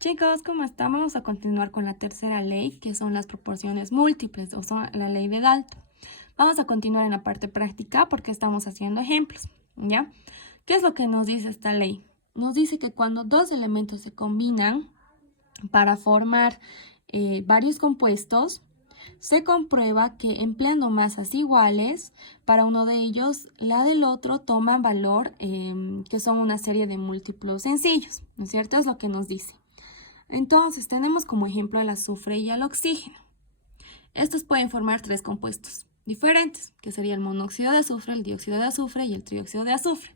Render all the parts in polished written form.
Chicos, ¿cómo están? Vamos a continuar con la tercera ley, que son las proporciones múltiples, o son la ley de Dalton. Vamos a continuar en la parte práctica porque estamos haciendo ejemplos, ¿ya? ¿Qué es lo que nos dice esta ley? Nos dice que cuando dos elementos se combinan para formar varios compuestos, se comprueba que empleando masas iguales, para uno de ellos, la del otro toma valor que son una serie de múltiplos sencillos, ¿no es cierto? Es lo que nos dice. Entonces, tenemos como ejemplo el azufre y el oxígeno. Estos pueden formar tres compuestos diferentes, que sería el monóxido de azufre, el dióxido de azufre y el trióxido de azufre.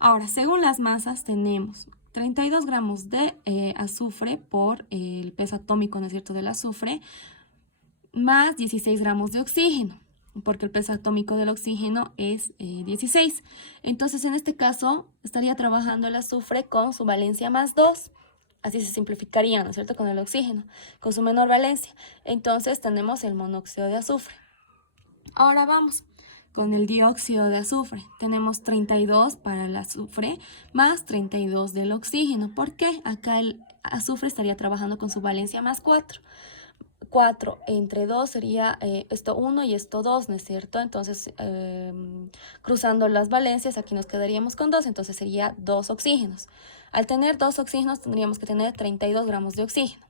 Ahora, según las masas, tenemos 32 gramos de azufre por el peso atómico, ¿no es cierto?, del azufre, más 16 gramos de oxígeno, porque el peso atómico del oxígeno es 16. Entonces, en este caso, estaría trabajando el azufre con su valencia más 2. Así se simplificaría, ¿no es cierto?, con el oxígeno, con su menor valencia. Entonces tenemos el monóxido de azufre. Ahora vamos con el dióxido de azufre. Tenemos 32 para el azufre más 32 del oxígeno. ¿Por qué? Acá el azufre estaría trabajando con su valencia más 4. 4 entre 2 sería esto 1 y esto 2, ¿no es cierto? Entonces, cruzando las valencias, aquí nos quedaríamos con 2, entonces sería 2 oxígenos. Al tener 2 oxígenos, tendríamos que tener 32 gramos de oxígeno.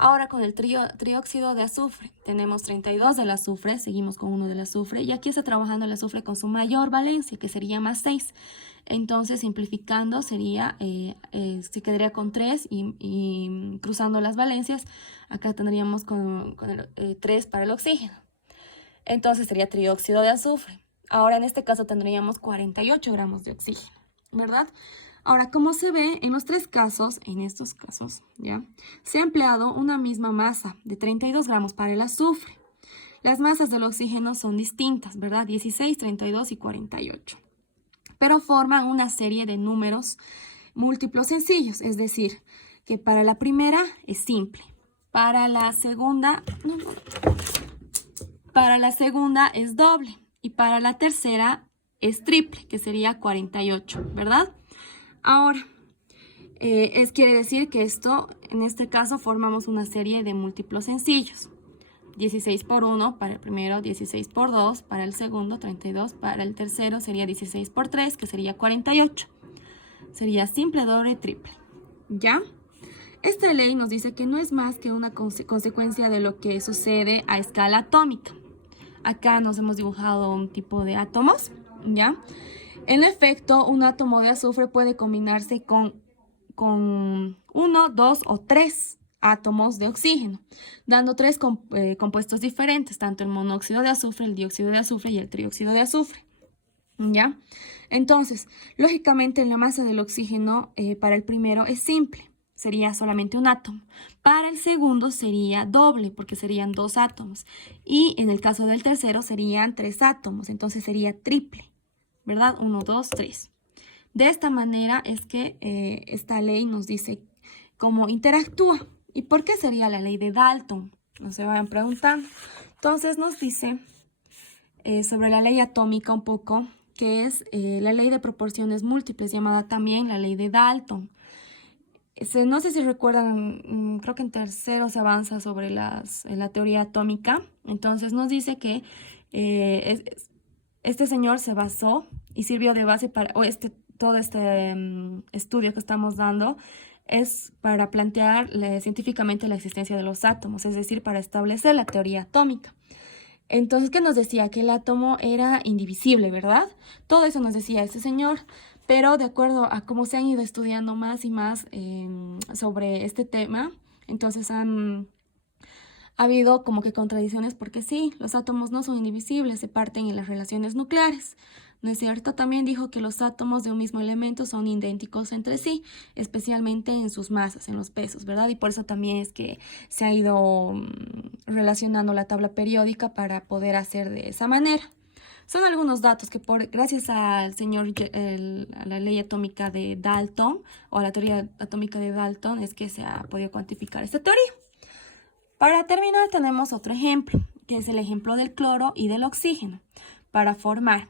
Ahora con el trióxido de azufre, tenemos 32 del azufre, seguimos con 1 del azufre, y aquí está trabajando el azufre con su mayor valencia, que sería más 6. Entonces, simplificando, sería, se quedaría con 3 y cruzando las valencias, acá tendríamos con el 3 para el oxígeno. Entonces, sería trióxido de azufre. Ahora, en este caso, tendríamos 48 gramos de oxígeno, ¿verdad? Ahora, como se ve, en los tres casos, en estos casos, ¿ya?, se ha empleado una misma masa de 32 gramos para el azufre. Las masas del oxígeno son distintas, ¿verdad? 16, 32 y 48. Pero forman una serie de números múltiplos sencillos, es decir, que para la primera es simple, para la segunda es doble y para la tercera es triple, que sería 48, ¿verdad? Ahora, quiere decir que esto, en este caso, formamos una serie de múltiplos sencillos. 16 por 1 para el primero, 16 por 2 para el segundo, 32 para el tercero, sería 16 por 3, que sería 48. Sería simple, doble, triple. ¿Ya? Esta ley nos dice que no es más que una consecuencia de lo que sucede a escala atómica. Acá nos hemos dibujado un tipo de átomos, ¿ya? En efecto, un átomo de azufre puede combinarse con 1, 2 o 3 átomos de oxígeno, dando tres compuestos diferentes, tanto el monóxido de azufre, el dióxido de azufre y el trióxido de azufre, ¿ya? Entonces, lógicamente, la masa del oxígeno para el primero es simple, sería solamente un átomo. Para el segundo sería doble, porque serían 2 átomos. Y en el caso del tercero serían 3 átomos, entonces sería triple, ¿verdad? 1, 2, 3. De esta manera es que esta ley nos dice cómo interactúa. ¿Y por qué sería la ley de Dalton? No se vayan preguntando. Entonces nos dice sobre la ley atómica un poco, que es la ley de proporciones múltiples, llamada también la ley de Dalton. No sé si recuerdan, creo que en tercero se avanza sobre la teoría atómica. Entonces nos dice que este señor se basó y sirvió de base para, todo este estudio que estamos dando es para plantear científicamente la existencia de los átomos, es decir, para establecer la teoría atómica. Entonces, ¿qué nos decía? Que el átomo era indivisible, ¿verdad? Todo eso nos decía este señor, pero de acuerdo a cómo se han ido estudiando más y más sobre este tema, entonces ha habido como que contradicciones porque sí, los átomos no son indivisibles, se parten en las relaciones nucleares, ¿no es cierto? También dijo que los átomos de un mismo elemento son idénticos entre sí, especialmente en sus masas, en los pesos, ¿verdad? Y por eso también es que se ha ido relacionando la tabla periódica para poder hacer de esa manera. Son algunos datos que gracias al señor, a la ley atómica de Dalton, o a la teoría atómica de Dalton, es que se ha podido cuantificar esta teoría. Para terminar, tenemos otro ejemplo, que es el ejemplo del cloro y del oxígeno. Para formar,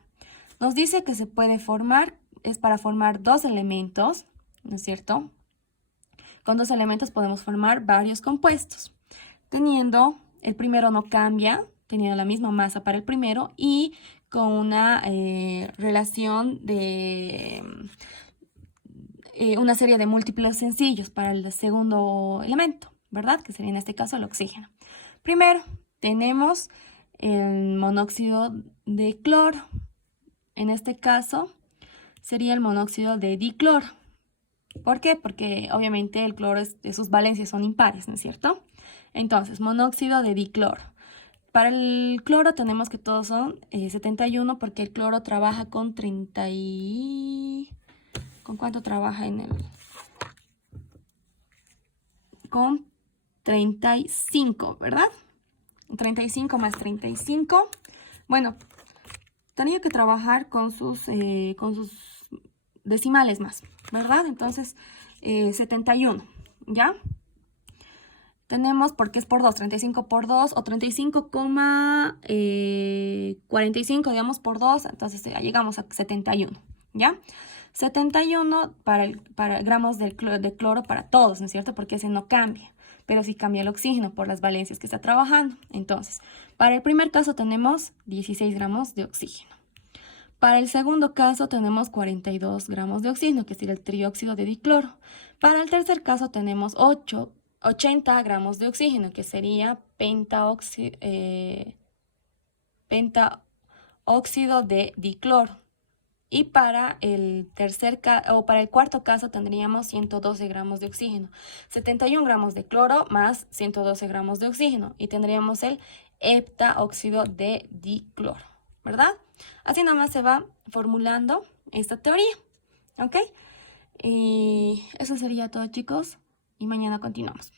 nos dice que se puede formar, es para formar dos elementos, ¿no es cierto?, con dos elementos podemos formar varios compuestos. Teniendo, el primero no cambia, teniendo la misma masa para el primero y con una relación de una serie de múltiplos sencillos para el segundo elemento, ¿verdad? Que sería en este caso el oxígeno. Primero tenemos el monóxido de cloro. En este caso sería el monóxido de dicloro. ¿Por qué? Porque obviamente el cloro, sus valencias son impares, ¿no es cierto? Entonces, monóxido de dicloro. Para el cloro tenemos que todos son 71 porque el cloro trabaja con 30 y... ¿Con cuánto trabaja en el...? Con 35, ¿verdad? 35 más 35. Bueno, tenía que trabajar con sus decimales más, ¿verdad? Entonces, 71, ¿ya? Tenemos, porque es por 2, 35 por 2 o 35,45, digamos, por 2, entonces ya llegamos a 71, ¿ya? 71 para gramos de cloro para todos, ¿no es cierto? Porque ese no cambia, pero sí cambia el oxígeno por las valencias que está trabajando. Entonces, para el primer caso tenemos 16 gramos de oxígeno. Para el segundo caso tenemos 42 gramos de oxígeno, que sería el trióxido de dicloro. Para el tercer caso tenemos 80 gramos de oxígeno, que sería pentaóxido de dicloro. Y para el cuarto caso tendríamos 112 gramos de oxígeno, 71 gramos de cloro más 112 gramos de oxígeno y tendríamos el heptaóxido de dicloro, ¿verdad? Así nomás se va formulando esta teoría, ¿ok? Y eso sería todo, chicos, y mañana continuamos.